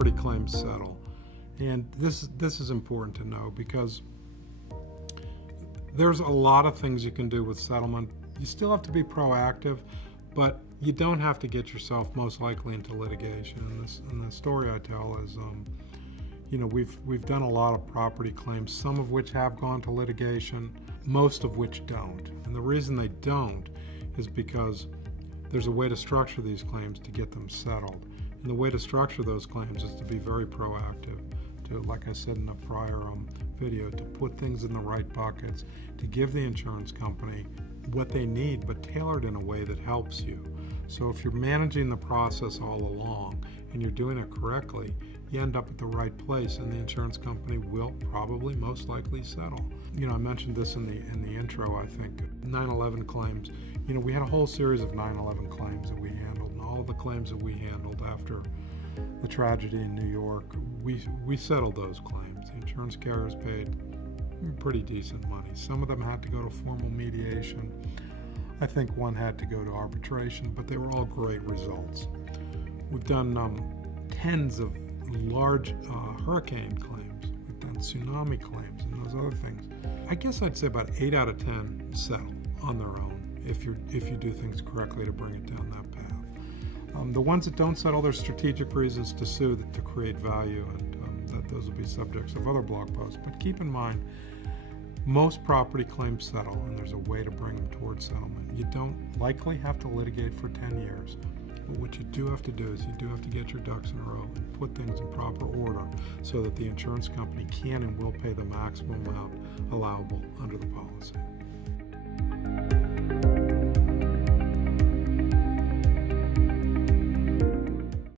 property claims settle? And this is important to know because there's a lot of things you can do with settlement. You still have to be proactive, but you don't have to get yourself most likely into litigation. And the story I tell is, we've done a lot of property claims, some of which have gone to litigation, most of which don't. And the reason they don't is because there's a way to structure these claims to get them settled. And the way to structure those claims is to be very proactive, to, like I said in a prior video, to put things in the right buckets, to give the insurance company what they need, but tailored in a way that helps you. So if you're managing the process all along and you're doing it correctly, you end up at the right place, and the insurance company will probably most likely settle. I mentioned this in the intro, I think. 9/11 claims. We had a whole series of 9/11 claims that we handled, and all of the claims that we handled after the tragedy in New York, we settled those claims. The insurance carriers paid pretty decent money. Some of them had to go to formal mediation. I think one had to go to arbitration, but they were all great results. We've done tens of large hurricane claims. We've done tsunami claims and those other things. I guess I'd say about 8 out of 10 settle on their own if you do things correctly to bring it down that path. The ones that don't settle, there's strategic reasons to sue to create value, and those will be subjects of other blog posts. But keep in mind, most property claims settle, and there's a way to bring them towards settlement. You don't likely have to litigate for 10 years. But what you do have to do is you do have to get your ducks in a row and put things in proper order so that the insurance company can and will pay the maximum amount allowable under the policy.